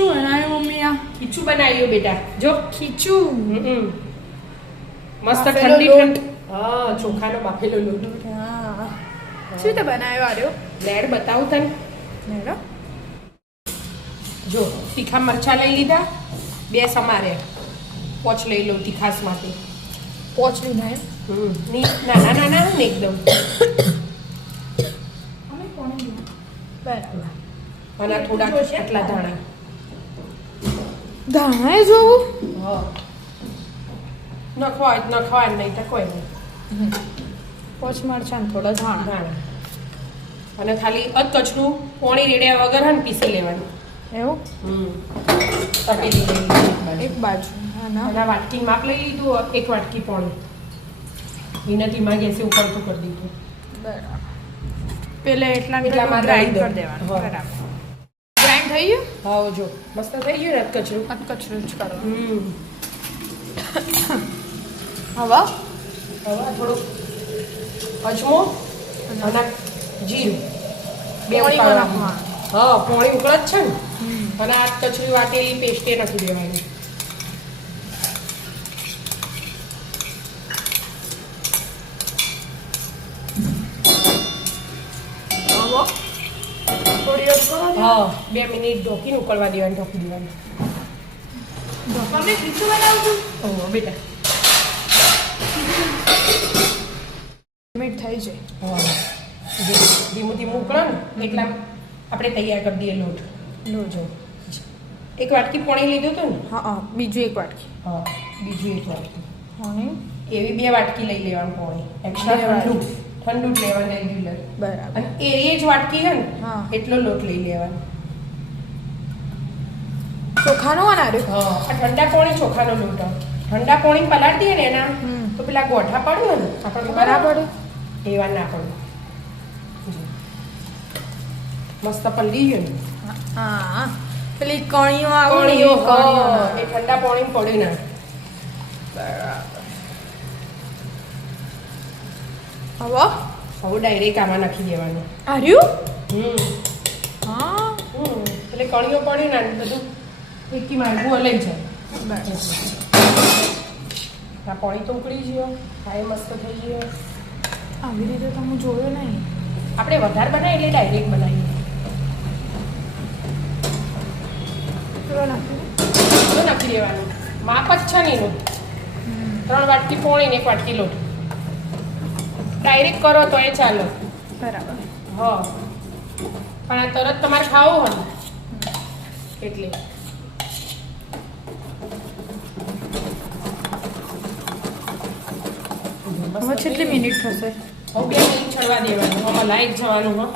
શું બનાવ્યું મમ્મી? આ ખીચું બનાવ્યું બેટા. જો ખીચું. મસ્ત બાફેલો ઠંડી લોટ. હા, ચોખાનો બાફેલો લોટ. હા. શું રીતે બનાવ્યો આર્યો? લેડ બતાવું તને. મેડમ જો તીખા મરચાં લઈ લીધા, 2 સમારે પોચ લઈ લઉં તીખાસ માટે. પોચ લીધા એમ? નાના નાના ને એકદમ. બરાબર. અને થોડા આટલા ધાણા. ધાણા એ જોવું? હા, નખવા નહીં તો કોઈ નહીં. પોચ મરચાં ને થોડા ધાણા. ધાણા અને ખાલી અધકચરું પોણી રેડ્યા વગર હે ને પીસી લેવાનું. એવું? તપેલી લઈ લીધી એક બાજુ. હા ના. અને વાટકી માપ લઈ લીધું, 1 વાટકી પોણી. વિનતીમાં ગેસે ઉકળતું કરી દીધું. બરાબર. પેલે એટલામાં ગ્રાઇન્ડ કરી દેવાનું. બરાબર. ગ્રાઇન્ડ થઈ ગયું? હા, જો મસ્ત થઈ ગયું ને અધકચરું. કચરું જ કરો. હવે થોડુંક અજમો અને જીરું પોણી ઉકાળવાનું. હા, પોણી ઉકળે જ છે ને. અને આ કચરી વાટેલી પેસ્ટે નાખી દેવાની. હા, 2 મિનિટ ઢોકીને ઉકળવા દેવાની. ઢોકી દેવાની. તમે ખીચું બનાવું છું? ઓહો બેટા. મિનિટ થઈ જાય. હા, ધીમું ધીમું ઉકળે ને એટલા આપણે તૈયાર કરી દઈએ લોટ. જો 1 વાટકી પોણી લીધું હતું ને. હા, બીજું એક વાટકી. હા, બીજું 1 વાટકી. પોણી એવી 2 વાટકી લઈ લેવાનું પોણી. એક્સ્ટ્રા ઠંડુ જ લેવાનું રેગ્યુલર. બરાબર. અને એ જ વાટકી છે ને હા. એટલો લોટ લઈ લેવાનો. ચોખાનો બનાવ્યો? હા, આ ઠંડા પોણી ચોખાનો લોટ આવે. ઠંડા પોણી પલાળી દઈએ ને એના તો પેલા ગોઠા પડ્યું ને આપણે બરાબર. એવા ના પડે. મસ્ત પલળી ગયું ને. હા, પેલી કણીઓ આવે ને કણીઓ. એવી કણીઓ. એ ઠંડા પોણી પડે ના. બરાબર. હવે ડાયરેક્ટ આમાં નાખી દેવાનું. આર્યું? હા, હા. એટલે કણીઓ પડે ને બધું એકી મારવું લઈ જાય. બરાબર. આ પાણી તો ઉકળી ગયો. હા, એ મસ્ત થઈ ગયો. આવી રીતે તો હું જોયું નહીં. આપણે વધારે બનાવીએ એટલે ડાયરેક્ટ બનાવીએ. પેલો નાખી તો નાખી દેવાનું. માપ જ છે ને એનું. 3 વાટકી પોણી ને 1 વાટકી લોટ. ડાયરેક્ટ કરો તો એ ચાલો. બરાબર. હા, પણ આ તરત તમારે ખાવું હોય ને એટલે. હવે કેટલી મિનિટ થશે? હવે 2 મિનિટ છડવા દેવાનું. આમાં લાઈટ જવાનું હો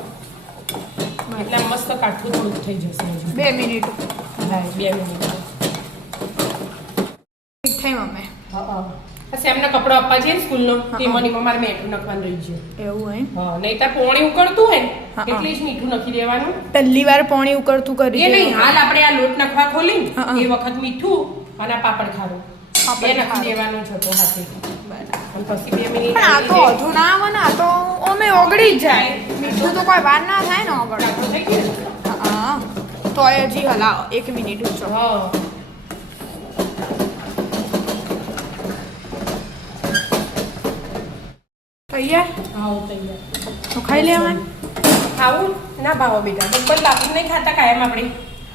એટલે મસ્ત કાઠું થોડુંક થઈ જશે. 2 મિનિટ. હા, 2 મિનિટ. થઈ મમ્મી. હા, એમને કપડો આપવા જઈએ ને સ્કૂલનો તેમાંની મારે મીઠું નાખવાનું રહી ગયું. એવું હોય? હા, નહીં તો પોણી ઉકળતું હોય ને એટલે જ મીઠું નાખી દેવાનું. પહેલી વાર પાણી ઉકળતું કરી એ નહીં, હાલ આપણે આ લોટ નાખવા ખોલી હા. એ વખત મીઠું અને આ પાપડ ખારું બે નાખી દેવાનું છે તો હાથે. અને પછી 2 મિનિટ. પણ આ તો હજુ ના આવે ને, આ તો અમે ઓગળી જ જાય. મીઠું તો કોઈ વાર ના થાય ને ઓગળે. કાઠું થઈ ગયું ને? હા, તો હજી હલાવો 1 મિનિટ ઊંચો. હા, તૈયાર? હા, તૈયાર. તો ખાઈ લેવાનું. ખાવું ના ભાવો બેટા. ડબ્બલ લાપી નહીં ખાતા કાયમ આપણે.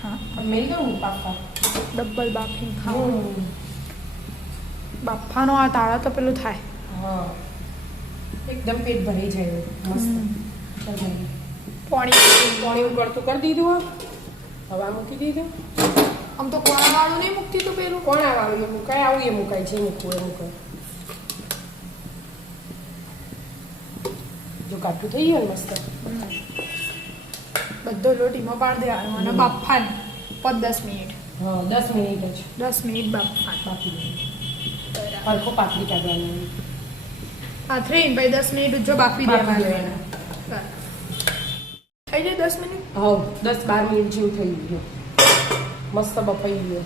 હા, મેલ દઉં પાપા. ડબ્બલ બાફીને ખાવાનું. બાફાનો આ તાળા તો પેલું થાય. હા, એકદમ પેટ ભરી જાય મસ્ત. પાણી ઉકળતું કરી દીધું. હવે આ મૂકી દીધું. આમ તો કોણાવાળું નહીં મૂકતી તો પેલું. કોણ આવવાનું એ મુકાય, આવું એ મુકાય છે. મૂકવું એ મુકાય. જો કાઠું થઈ ગયું ને મસ્ત. બધો લોટ એમાં પાડી દેવાનો અને બાફાન 10 મિનિટ. હા, 10 મિનિટ જ 10 મિનિટ બાફાન. બાકી હરખો પાતળી કાઢવાની. પાથરીને પછી 10 મિનિટ જો બાફી બાફી દેવાના. થઈ જાય 10 મિનિટ. હા, 10-12 મિનિટ જેવું થઈ ગયું. મસ્ત બફાઈ ગયો.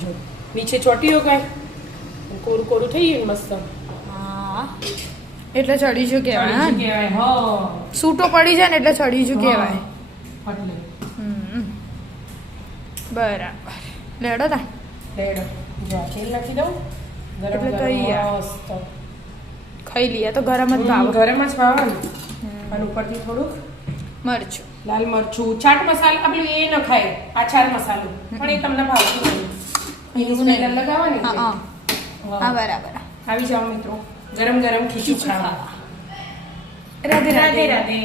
જો નીચે ચોટીઓ કાંઈ કોરું કોરું થઈ ગયું મસ્ત. હા, એટલે ચડી જ કહેવાય. કહેવાય. હા, સૂટો પડી જાય ને એટલે ચડી જ કહેવાય. એટલે બરાબર લેડો તા રેડ જો આ તેલ નાખી દઉં ગરમ એટલે ગરમ તૈયાર. મસ્ત ખાઈ લઈએ તો ગરમ જ ભાવ ગરમ જ ભાવવાનું અને ઉપરથી થોડુંક મરચું લાલ મરચું ચાટ મસાલા આ પેલું એ ન ખાય આચાર મસાલો પણ એ તમને ભાવતું નહીં એની સ્મેલ લગાવવાની હા છે. હા વાહ. હા બરાબર આવી જાઓ મિત્રો ગરમ ગરમ ખીચું ખાવા રાધે રાધે રાધે રાધે